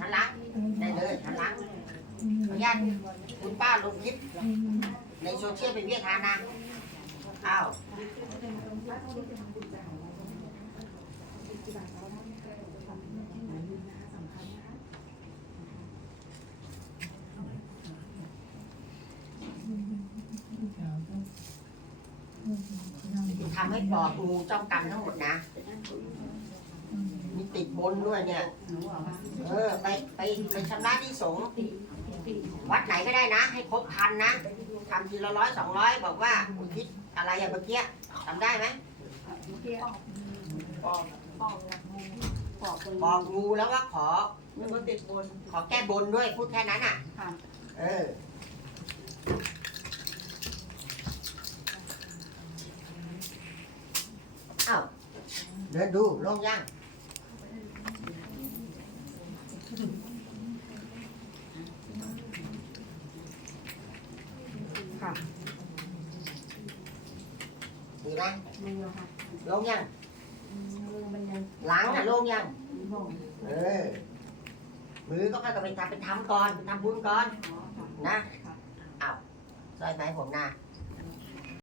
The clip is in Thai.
หันหลังได้เลยหันหลังขออนุญาตคุณป้าลงคลิปในโซเชียลเป็นเวียดทานนะอ้าวทำให้ปลอดงูจ้องกันทั้งหมดนะ มีติดบนด้วยเนี่ย เออ ไปไปไปชำระที่สงฆ์วัดไหนก็ได้นะ ให้ครบพันนะทำทีละร้อยสองร้อยบอกว่าอุทิศอะไรอะเมื่อกี้ทำได้ไหมบอกงูแล้วว่าขอแล้วก็ติดบน ขอแก้บนด้วยพูดแค่นั้นอะค่ะเอออ้าวเดินดูลงยัง ค่ะดีนะมือค่ะลงยังมือมันยังหลังอะลงยังมองเออ มือก็ค่อยๆไปทำไปทำก่อนไปทำบุญก่อนอ๋อค่ะนะค่ะอ้าวซอยไหมผมนะค